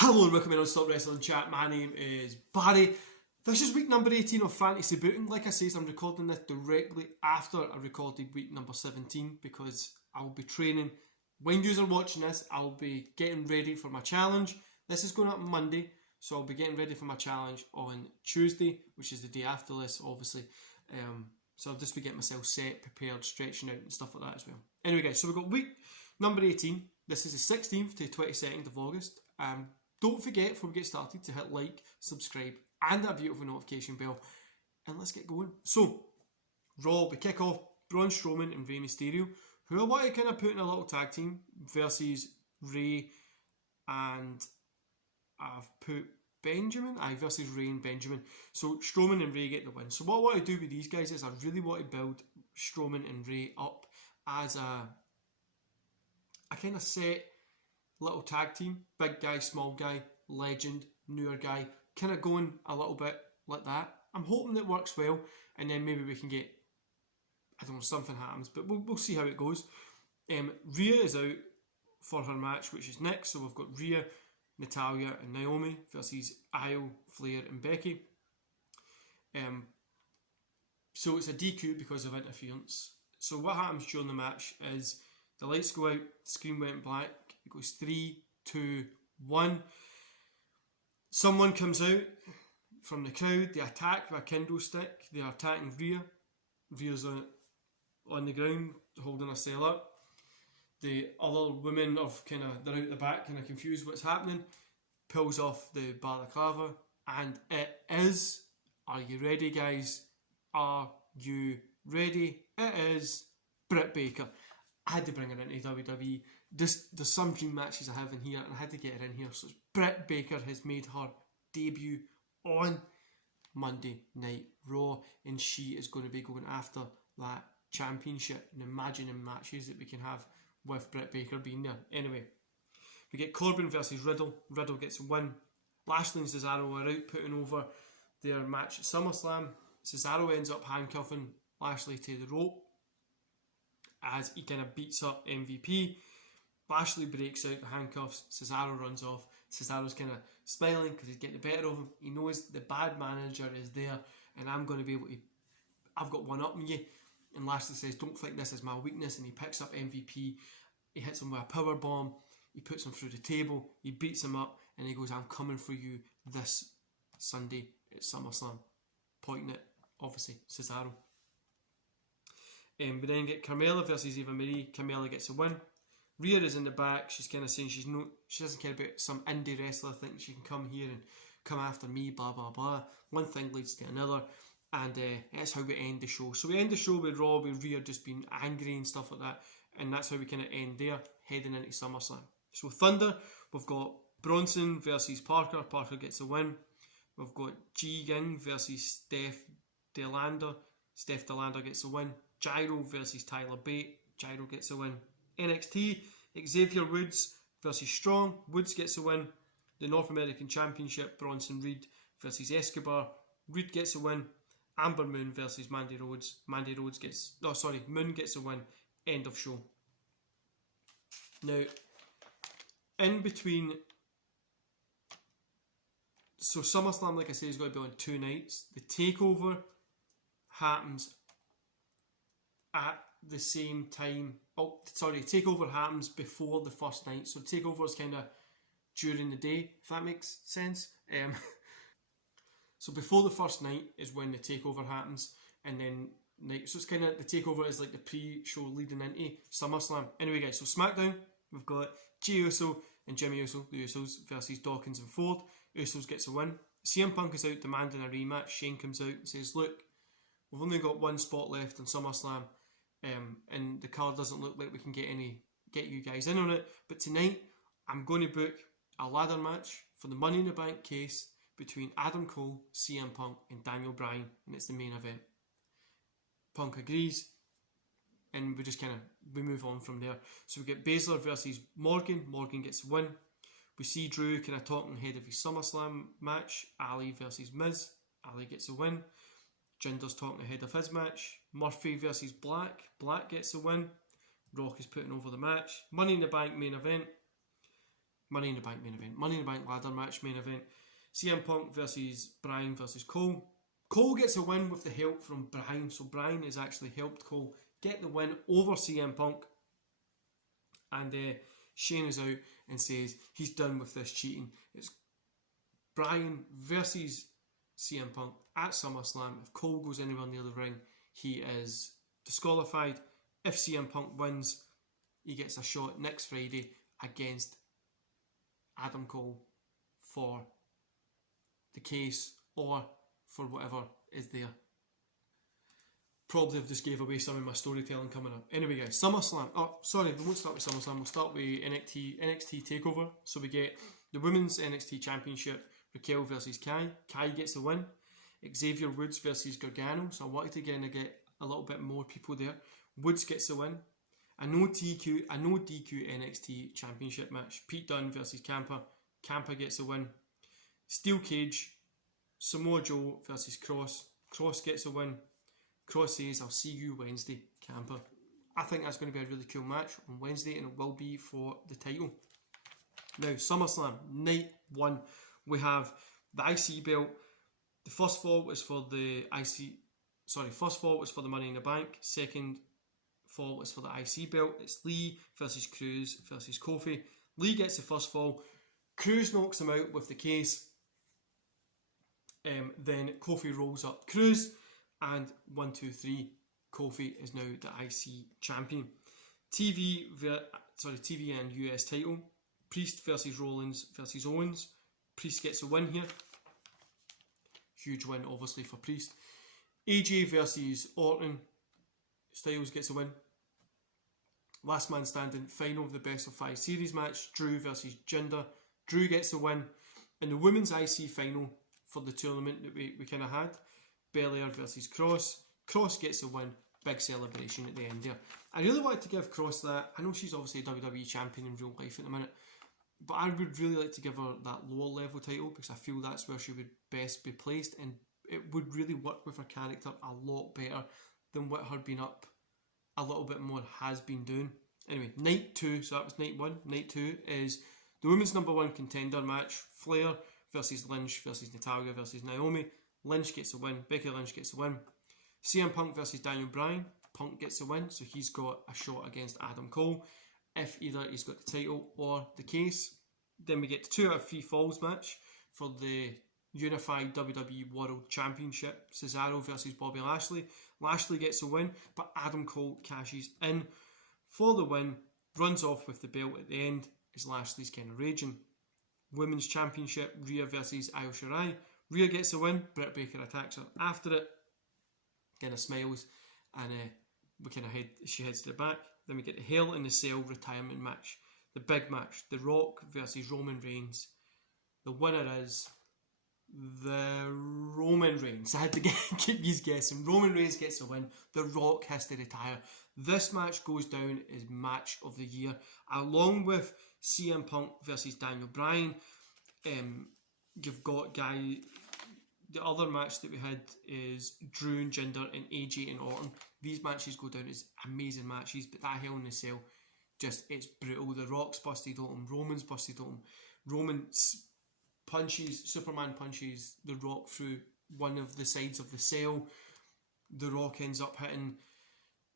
Hello and welcome to Non-Stop Wrestling Chat. My name is Barry. This is week number 18 of Fantasy Booking. Like I said, I'm recording this directly after I recorded week number 17 because I'll be training. When you are watching this, I'll be getting ready for my challenge. This is going up on Monday, so I'll be getting ready for my challenge on Tuesday, which is the day after this, obviously. So I'll just be getting myself set, prepared, stretching out and stuff like that as well. Anyway guys, so we've got week number 18. This is the 16th to 22nd of August. Don't forget, before we get started, to hit like, subscribe, and that beautiful notification bell. And let's get going. So, Raw, we kick off Braun Strowman and Rey Mysterio, who I want to kind of put in a little tag team versus Rey, and I've put Benjamin, versus Rey and Benjamin. So, Strowman and Rey get the win. So, what I want to do with these guys is I really want to build Strowman and Rey up as a kind of set little tag team, big guy, small guy, legend, newer guy, kind of going a little bit like that. I'm hoping it works well, and then maybe we can get, I don't know, something happens, but we'll see how it goes. Rhea is out for her match, which is next, so we've got Rhea, Natalya and Naomi versus Io, Flair and Becky. So it's a DQ because of interference. So what happens during the match is the lights go out, the screen went black, it goes 3, 2, 1. Someone comes out from the crowd, they attack with a kendo stick, they are attacking Rhea. Rhea's on the ground holding herself up. The other women they're out the back, kind of confused what's happening, pulls off the balaclava, and it is, are you ready guys? Are you ready? It is Britt Baker. I had to bring her into WWE. There's some dream matches I have in here, and I had to get her in here. So Britt Baker has made her debut on Monday Night Raw, and she is going to be going after that championship. And imagining matches that we can have with Britt Baker being there. Anyway, we get Corbin versus Riddle. Riddle gets a win. Lashley and Cesaro are out putting over their match at SummerSlam. Cesaro ends up handcuffing Lashley to the rope as he kind of beats up MVP. Lashley breaks out the handcuffs, Cesaro runs off. Cesaro's kind of smiling because he's getting the better of him. He knows the bad manager is there, and I'm going to be able to, I've got one up on you. And Lashley says, don't think this is my weakness, and he picks up MVP. He hits him with a power bomb, he puts him through the table, he beats him up, and he goes, I'm coming for you this Sunday at SummerSlam, pointing at, obviously, Cesaro. We then get Carmella versus Eva Marie. Carmella gets a win. Rhea is in the back. She's kind of saying she doesn't care about some indie wrestler thinking she can come here and come after me, blah blah blah. One thing leads to another, and that's how we end the show. So we end the show with Raw with Rhea just being angry and stuff like that, and that's how we kind of end there, heading into SummerSlam. So Thunder, we've got Bronson versus Parker. Parker gets a win. We've got Ji Ying versus Steph Delander. Steph Delander gets a win. Gyro versus Tyler Bate. Gyro gets a win. NXT, Xavier Woods versus Strong. Woods gets a win. The North American Championship, Bronson Reed versus Escobar. Reed gets a win. Amber Moon versus Mandy Rhodes. Moon gets a win. End of show. Now, in between, so SummerSlam, like I say, is going to be on 2 nights. The takeover happens at the same time. Takeover happens before the first night. So takeover is kind of during the day, if that makes sense. So before the first night is when the takeover happens, and then night. So it's kind of, the takeover is like the pre-show leading into SummerSlam. Anyway, guys, so SmackDown, we've got Jey Uso and Jimmy Uso, the Usos versus Dawkins and Ford. Usos gets a win. CM Punk is out demanding a rematch. Shane comes out and says, "Look, we've only got one spot left in SummerSlam. And the card doesn't look like we can get you guys in on it. But tonight, I'm going to book a ladder match for the Money in the Bank case between Adam Cole, CM Punk, and Daniel Bryan, and it's the main event." Punk agrees, and we move on from there. So we get Baszler versus Morgan. Morgan gets a win. We see Drew kind of talking ahead of his SummerSlam match. Ali versus Miz. Ali gets a win. Jinder's talking ahead of his match. Murphy versus Black. Black gets a win. Rock is putting over the match. Money in the Bank main event. Money in the Bank main event. Money in the Bank ladder match main event. CM Punk versus Bryan versus Cole. Cole gets a win with the help from Bryan. So Bryan has actually helped Cole get the win over CM Punk. And Shane is out and says he's done with this cheating. It's Bryan versus CM Punk at SummerSlam. If Cole goes anywhere near the ring, he is disqualified. If CM Punk wins, he gets a shot next Friday against Adam Cole for the case or for whatever is there. Probably have just gave away some of my storytelling coming up. Anyway guys, SummerSlam. Oh, sorry, we won't start with SummerSlam. We'll start with NXT TakeOver. So we get the Women's NXT Championship, Raquel versus Kai. Kai gets the win. Xavier Woods versus Gargano. So I wanted to get a little bit more people there. Woods gets the win. A no DQ NXT Championship match. Pete Dunne versus Ciampa. Ciampa gets the win. Steel Cage, Samoa Joe versus Cross. Cross gets a win. Cross says, I'll see you Wednesday, Ciampa. I think that's going to be a really cool match on Wednesday, and it will be for the title. Now, SummerSlam, night 1, we have the IC belt. The first fall was for the first fall was for the Money in the Bank. Second fall was for the IC belt. It's Lee versus Cruz versus Kofi. Lee gets the first fall. Cruz knocks him out with the case. Then Kofi rolls up Cruz, and 1, 2, 3. Kofi is now the IC champion. TV and US title. Priest versus Rollins versus Owens. Priest gets a win here. Huge win, obviously, for Priest. AJ versus Orton. Styles gets a win. Last man standing, final of the best of 5 series match. Drew versus Jinder. Drew gets the win. In the women's IC final for the tournament that we kind of had, Belair versus Cross. Cross gets a win. Big celebration at the end there. I really wanted to give Cross that. I know she's obviously a WWE champion in real life at the minute, but I would really like to give her that lower level title because I feel that's where she would best be placed, and it would really work with her character a lot better than what her being up a little bit more has been doing. Anyway, night 2, so that was night 1. Night 2 is the women's number 1 contender match. Flair versus Lynch versus Natalya versus Naomi. Lynch gets a win. Becky Lynch gets a win. CM Punk versus Daniel Bryan. Punk gets a win, so he's got a shot against Adam Cole if either he's got the title or the case. Then we get the 2 out of 3 falls match for the Unified WWE World Championship. Cesaro versus Bobby Lashley. Lashley gets a win, but Adam Cole cashes in for the win, runs off with the belt at the end as Lashley's kind of raging. Women's Championship, Rhea versus Io Shirai. Rhea gets a win, Britt Baker attacks her after it, kind of smiles, and she heads to the back. Then we get the Hell in the Cell retirement match. The big match, The Rock versus Roman Reigns. The winner is the Roman Reigns. I had to keep these guessing. Roman Reigns gets a win. The Rock has to retire. This match goes down as match of the year, along with CM Punk versus Daniel Bryan. You've got the other match that we had is Drew and Jinder and AJ and Orton. These matches go down as amazing matches, but that Hell in a Cell, it's brutal. The Rock's busted open, Roman's busted open. Roman Superman punches the Rock through one of the sides of the cell. The Rock ends up hitting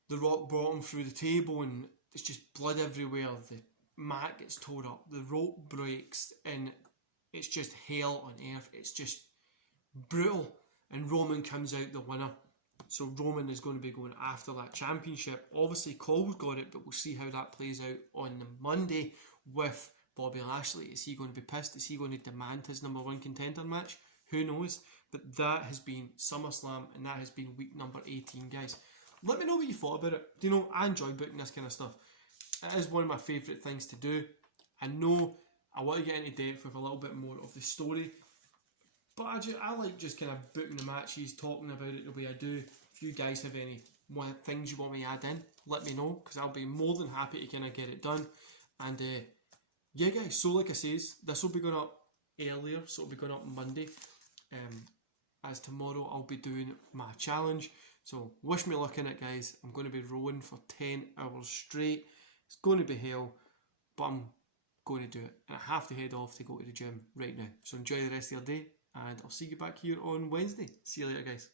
the Rock bottom through the table, and it's just blood everywhere. The mat gets torn up, the rope breaks, and it's just hell on earth. It's just brutal, and Roman comes out the winner. So Roman is going to be going after that championship. Obviously Cole's got it, but we'll see how that plays out on the Monday with Bobby Lashley. Is he going to be pissed? Is he going to demand his number 1 contender match? Who knows? But that has been SummerSlam, and that has been week number 18, guys. Let me know what you thought about it. Do you know, I enjoy booking this kind of stuff. It is one of my favourite things to do. I know I want to get into depth with a little bit more of the story, but I like just kind of booking the matches, talking about it the way I do. If you guys have any things you want me to add in, let me know, because I'll be more than happy to kind of get it done. And yeah guys, so like I says, this will be going up earlier, so it'll be going up Monday. As tomorrow I'll be doing my challenge, so wish me luck in it, guys. I'm going to be rowing for 10 hours straight. It's going to be hell, but I'm going to do it. And I have to head off to go to the gym right now. So enjoy the rest of your day, and I'll see you back here on Wednesday. See you later, guys.